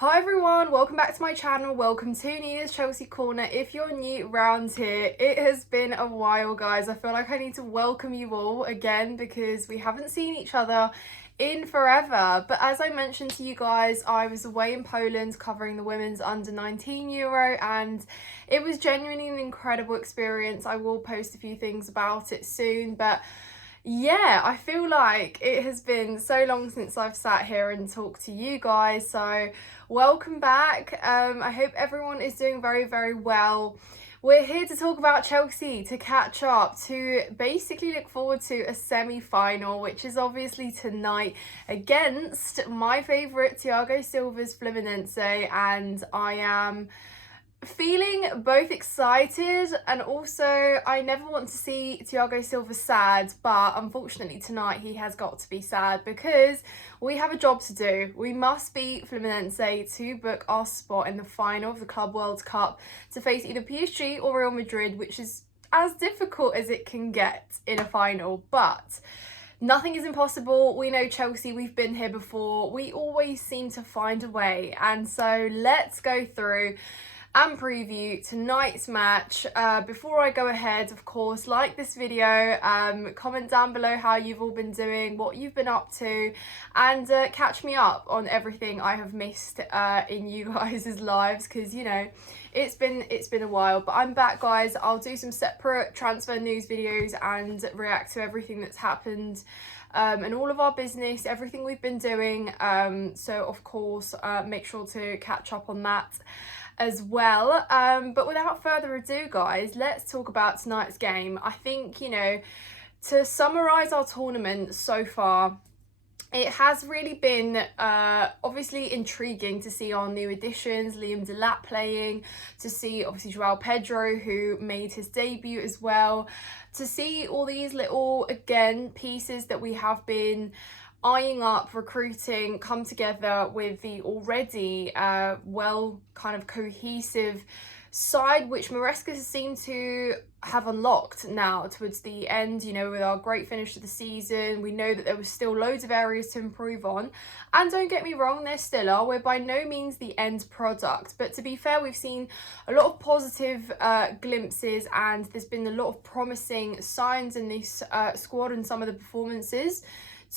Hi everyone, welcome back to my channel. Welcome to Nina's Chelsea Corner. If you're new around here, it has been a while, guys. I feel like I need to welcome you all again because we haven't seen each other in forever. But as I mentioned to you guys, I was away in Poland covering the women's under 19 Euro, and it was genuinely an incredible experience. I will post a few things about it soon, but yeah, I feel like it has been so long since I've sat here and talked to you guys, so welcome back. I hope everyone is doing very well. We're here to talk about Chelsea, to catch up, to basically look forward to a semi-final, which is obviously tonight against my favourite Thiago Silva's Fluminense, and I am feeling both excited and also I never want to see Thiago Silva sad, but unfortunately tonight he has got to be sad because we have a job to do. We must beat Fluminense to book our spot in the final of the Club World Cup to face either PSG or Real Madrid, which is as difficult as it can get in a final, but nothing is impossible. We know Chelsea, we've been here before. We always seem to find a way, and so let's go through and preview tonight's match. Before I go ahead, of course, like this video, comment down below how you've all been doing, what you've been up to, and catch me up on everything I have missed in you guys' lives, because you know it's been a while. But I'm back, guys. I'll do some separate transfer news videos and react to everything that's happened and all of our business, everything we've been doing, so of course make sure to catch up on that as well. But without further ado, guys, let's talk about tonight's game. I think, you know, to summarise our tournament so far, it has really been obviously intriguing to see our new additions, Liam Delap playing, to see obviously Joao Pedro, who made his debut as well, to see all these little, again, pieces that we have been eyeing up, recruiting, come together with the already well kind of cohesive side which Maresca seemed to have unlocked now towards the end. You know, with our great finish to the season, we know that there was still loads of areas to improve on, and don't get me wrong, there still are. We're by no means the end product, but to be fair, we've seen a lot of positive glimpses, and there's been a lot of promising signs in this squad and some of the performances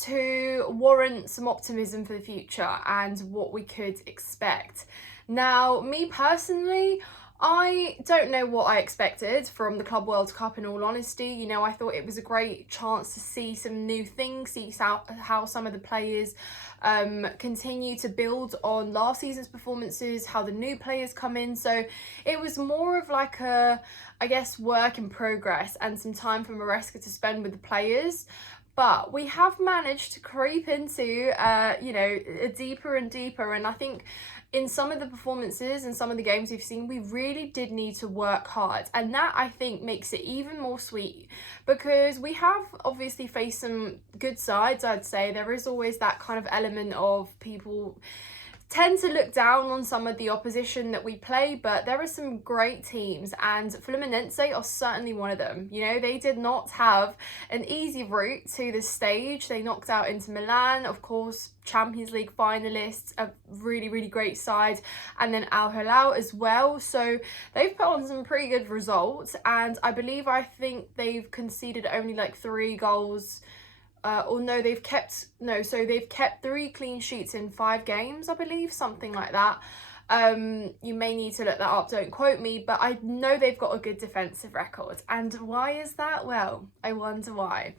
to warrant some optimism for the future and what we could expect. Now, me personally, I don't know what I expected from the Club World Cup, in all honesty. You know, I thought it was a great chance to see some new things, see how some of the players continue to build on last season's performances, how the new players come in. So it was more of like a, I guess, work in progress and some time for Maresca to spend with the players. But we have managed to creep into, you know, deeper and deeper. And I think in some of the performances and some of the games we've seen, we really did need to work hard. And that, I think, makes it even more sweet, because we have obviously faced some good sides, I'd say. There is always that kind of element of people tend to look down on some of the opposition that we play, but there are some great teams, and Fluminense are certainly one of them. You know, they did not have an easy route to this stage. They knocked out Inter Milan, of course, Champions League finalists, a really great side, and then Al Hilal as well. So they've put on some pretty good results, and I think they've conceded only like 3 goals. They've kept 3 clean sheets in 5 games, I believe, something like that. You may need to look that up, don't quote me, but I know they've got a good defensive record. And why is that? Well, I wonder why.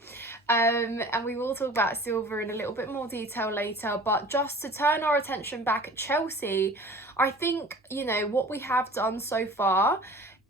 And we will talk about Silva in a little bit more detail later, but just to turn our attention back at Chelsea, I think, you know, what we have done so far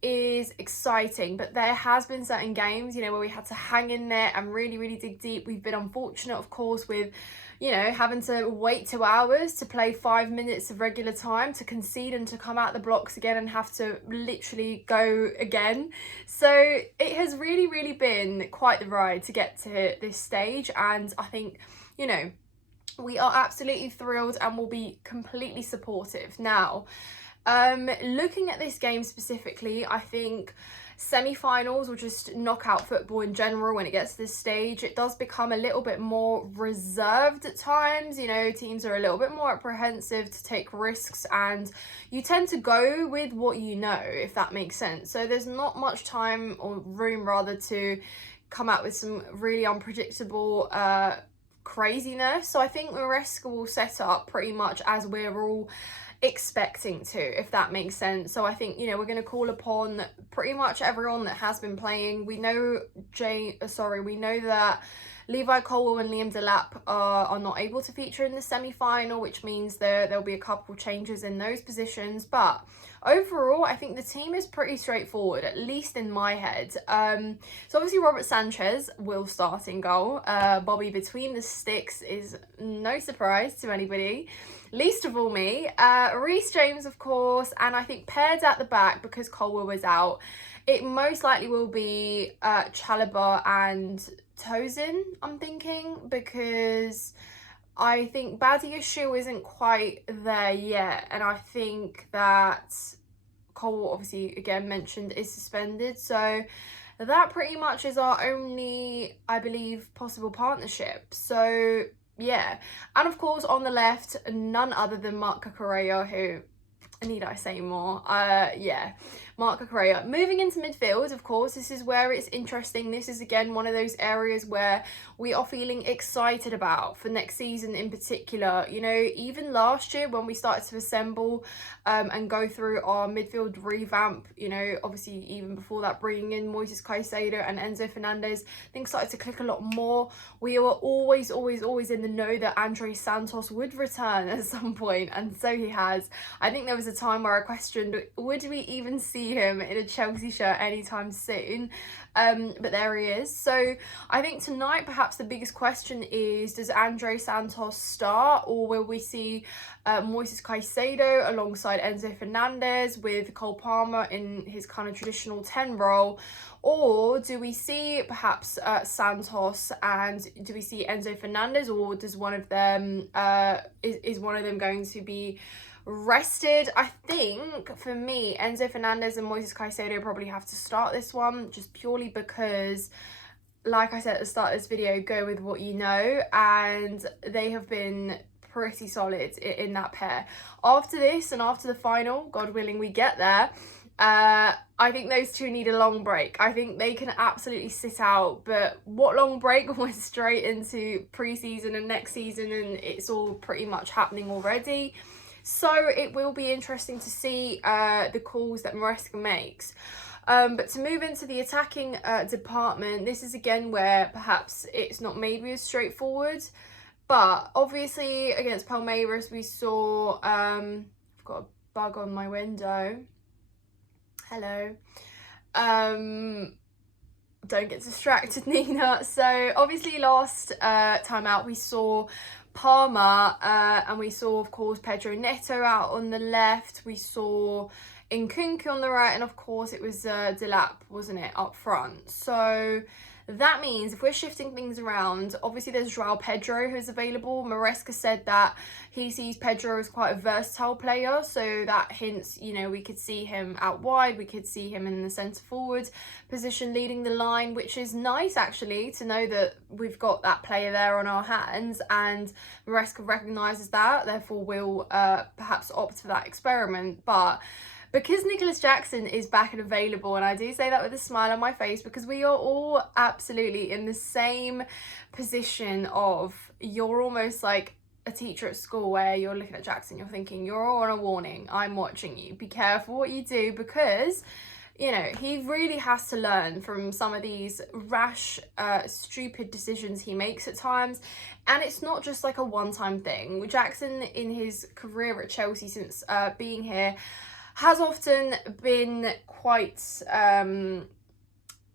is exciting, but there has been certain games, you know, where we had to hang in there and really dig deep. We've been unfortunate, of course, with, you know, having to wait 2 hours to play 5 minutes of regular time, to concede and to come out the blocks again and have to literally go again. So it has really been quite the ride to get to this stage, and I think, you know, we are absolutely thrilled and will be completely supportive. Now, Looking at this game specifically, I think semi-finals or just knockout football in general, when it gets to this stage, it does become a little bit more reserved at times. You know, teams are a little bit more apprehensive to take risks, and you tend to go with what you know, if that makes sense. So there's not much time or room rather to come out with some really unpredictable craziness. So I think Maresca will set up pretty much as we're all expecting to, if that makes sense. So I think, you know, we're going to call upon pretty much everyone that has been playing. We know that Levi Colwill and Liam Delap are not able to feature in the semi-final, which means there'll be a couple changes in those positions. But overall, I think the team is pretty straightforward, at least in my head. So obviously Robert Sanchez will start in goal. Bobby between the sticks is no surprise to anybody, least of all me. Reece James, of course, and I think paired at the back, because Colwill was out, it most likely will be Chalobah and Tosin, I'm thinking, because I think Badiashile isn't quite there yet, and I think that Colwill, obviously, again mentioned, is suspended. So that pretty much is our only, I believe, possible partnership. So yeah, and of course on the left, none other than Marc Cucurella, who, need I say more? Yeah, Marc Cucurella. Moving into midfield, of course, this is where it's interesting. This is again one of those areas where we are feeling excited about for next season in particular. You know, even last year when we started to assemble and go through our midfield revamp, you know, obviously even before that, bringing in Moises Caicedo and Enzo Fernandez, things started to click a lot more. We were always in the know that André Santos would return at some point, and so he has. I think there was a time where I questioned, would we even see him in a Chelsea shirt anytime soon? But there he is. So I think tonight perhaps the biggest question is, does André Santos start, or will we see Moises Caicedo alongside Enzo Fernandez with Cole Palmer in his kind of traditional 10 role? Or do we see perhaps Santos, and do we see Enzo Fernandez, or does one of them is one of them going to be rested? I think for me, Enzo Fernandez and Moises Caicedo probably have to start this one, just purely because, like I said at the start of this video, go with what you know, and they have been pretty solid in that pair. After this and after the final, God willing we get there, I think those two need a long break. I think they can absolutely sit out, but what long break? We're straight into pre-season and next season, and it's all pretty much happening already. So it will be interesting to see the calls that Maresca makes. But to move into the attacking department, this is again where perhaps it's not maybe as straightforward. But obviously against Palmeiras we saw, I've got a bug on my window. Hello. Don't get distracted, Nina. So obviously last time out we saw Palmer, and we saw, of course, Pedro Neto out on the left. We saw Nkunku on the right, and of course it was Delap, wasn't it, up front. So that means if we're shifting things around, obviously there's João Pedro who's available. Maresca said that he sees Pedro as quite a versatile player, so that hints, you know, we could see him out wide, we could see him in the centre forward position leading the line, which is nice actually to know that we've got that player there on our hands, and Maresca recognises that, therefore will perhaps opt for that experiment. But because Nicholas Jackson is back and available, and I do say that with a smile on my face, because we are all absolutely in the same position of, you're almost like a teacher at school where you're looking at Jackson, you're thinking, you're on a warning, I'm watching you, be careful what you do, because, you know, he really has to learn from some of these rash, stupid decisions he makes at times. And it's not just like a one-time thing. Jackson, in his career at Chelsea since being here, has often been quite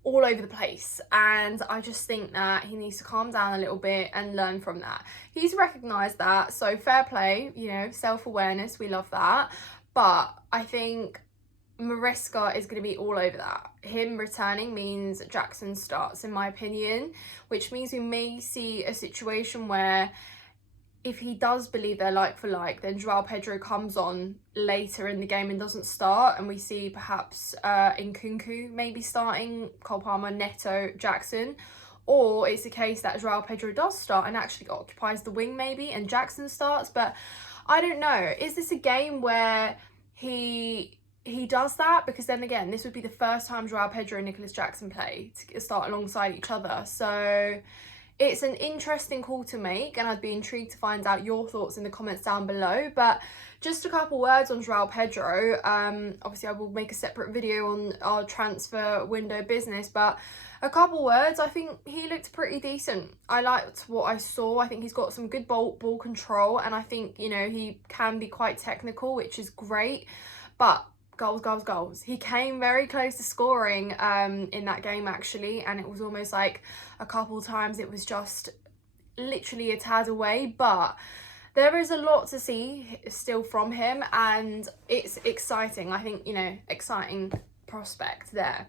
all over the place, and I just think that he needs to calm down a little bit and learn from that. He's recognised that, so fair play, you know, self-awareness, we love that. But I think Maresca is going to be all over that. Him returning means Jackson starts, in my opinion, which means we may see a situation where if he does believe they're like for like, then Joao Pedro comes on later in the game and doesn't start, and we see perhaps Nkunku maybe starting, Cole Palmer, Neto, Jackson. Or it's a case that Joao Pedro does start and actually occupies the wing maybe, and Jackson starts. But I don't know. Is this a game where he does that? Because then again, this would be the first time Joao Pedro and Nicholas Jackson play to start alongside each other. So it's an interesting call to make, and I'd be intrigued to find out your thoughts in the comments down below. But just a couple words on Joao Pedro. Obviously I will make a separate video on our transfer window business, but a couple words. I think he looked pretty decent. I liked what I saw. I think he's got some good ball control, and I think, you know, he can be quite technical, which is great. But goals, goals, goals. He came very close to scoring in that game actually, and it was almost like a couple times it was just literally a tad away. But there is a lot to see still from him, and it's exciting. I think, you know, exciting prospect there.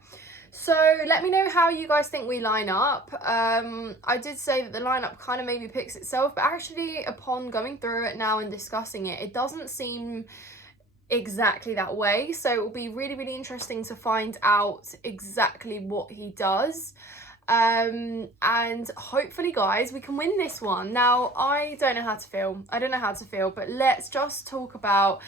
So let me know how you guys think we line up. I did say that the lineup kind of maybe picks itself, but actually upon going through it now and discussing it, it doesn't seem exactly that way. So it will be really, really interesting to find out exactly what he does. And hopefully, guys, we can win this one. Now, I don't know how to feel. But let's just talk about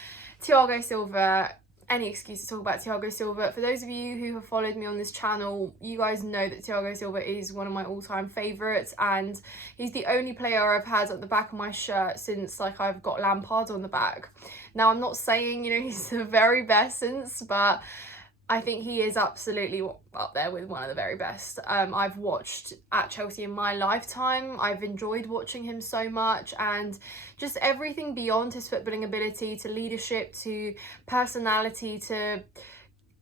Thiago Silva. Any excuse to talk about Thiago Silva. For those of you who have followed me on this channel, you guys know that Thiago Silva is one of my all-time favourites, and he's the only player I've had at the back of my shirt since, like, I've got Lampard on the back. Now, I'm not saying, you know, he's the very best since, but I think he is absolutely up there with one of the very best I've watched at Chelsea in my lifetime. I've enjoyed watching him so much, and just everything beyond his footballing ability, to leadership, to personality, to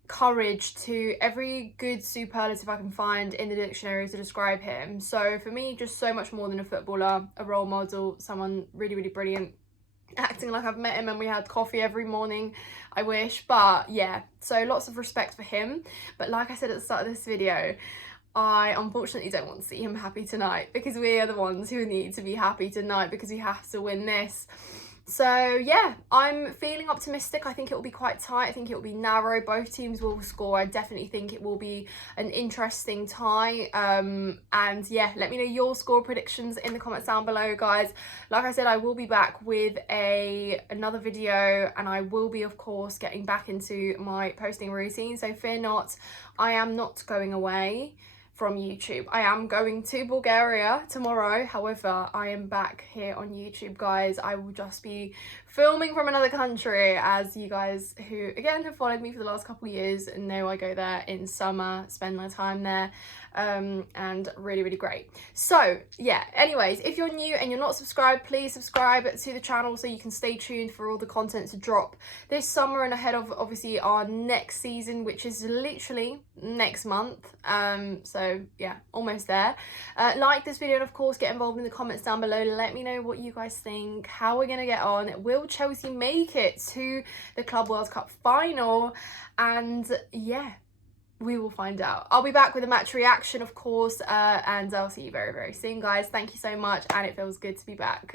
courage, to every good superlative I can find in the dictionary to describe him. So for me, just so much more than a footballer, a role model, someone really, really brilliant. Acting like I've met him and we had coffee every morning, I wish. But yeah, so lots of respect for him. But like I said at the start of this video, I unfortunately don't want to see him happy tonight, because we are the ones who need to be happy tonight, because we have to win this. So yeah, I'm feeling optimistic. I think it will be quite tight. I think it will be narrow. Both teams will score. I definitely think it will be an interesting tie. And yeah, let me know your score predictions in the comments down below, guys. Like I said, I will be back with another video, and I will be, of course, getting back into my posting routine. So fear not, I am not going away from YouTube. I am going to Bulgaria tomorrow. However, I am back here on YouTube, guys. I will just be filming from another country, as you guys who again have followed me for the last couple of years know I go there in summer, spend my time there, and really, really great. So yeah, anyways, if you're new and you're not subscribed, please subscribe to the channel so you can stay tuned for all the content to drop this summer and ahead of obviously our next season, which is literally next month. So yeah, almost there. Like this video, and of course get involved in the comments down below. Let me know what you guys think, how we're gonna get on. Will Chelsea make it to the Club World Cup final? And yeah, we will find out. I'll be back with a match reaction, of course, and I'll see you very, very soon, guys. Thank you so much, and it feels good to be back.